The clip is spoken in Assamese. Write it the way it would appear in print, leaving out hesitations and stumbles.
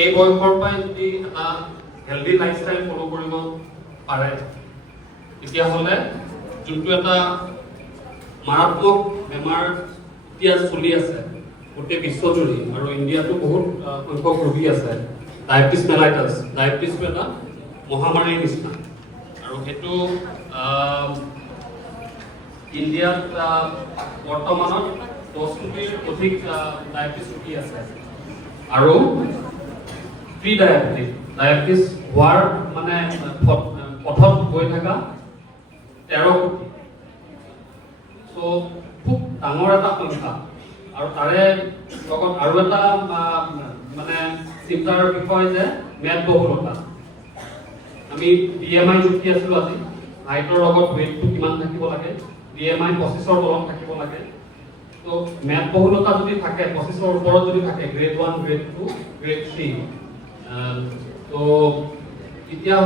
এই বয়সৰ পৰাই যদি এটা হেলদি লাইফষ্টাইল ফলো কৰিব পাৰে তেতিয়াহ'লে যোনটো এটা মাৰাত্মক বেমাৰ এতিয়া চলি আছে গোটেই বিশ্বজুৰি আৰু ইণ্ডিয়াতো বহুত সংখ্যক ৰোগী আছে ডায়েবেটিছ মেলাইটাছ ডায়েবেটিছটো এটা মহামাৰীৰ নিচিনা আৰু সেইটো ইণ্ডিয়াত বৰ্তমানত 10 কোটিৰ অধিক ডায়েবেটিছ ৰোগী আছে আৰু প্ৰি ডায়েবেটিছ হোৱাৰ মানে পথত গৈ থকা 13 কোটি সো খুব ডাঙৰ এটা সংখ্যা আৰু তাৰে লগত আৰু এটা মানে চিন্তাৰ বিষয় যে মেদবহুলতা আমি BMI জুখি আছিলো আজি হাইটৰ লগত ওয়েটটো কিমান থাকিব লাগে BMI 25ৰ তলত থাকিব লাগে তো মেদবহুলতা যদি থাকে 25ৰ ওপৰত যদি থাকে গ্ৰেড 1 গ্ৰেড 2 গ্ৰেড 3 তো এতিয়া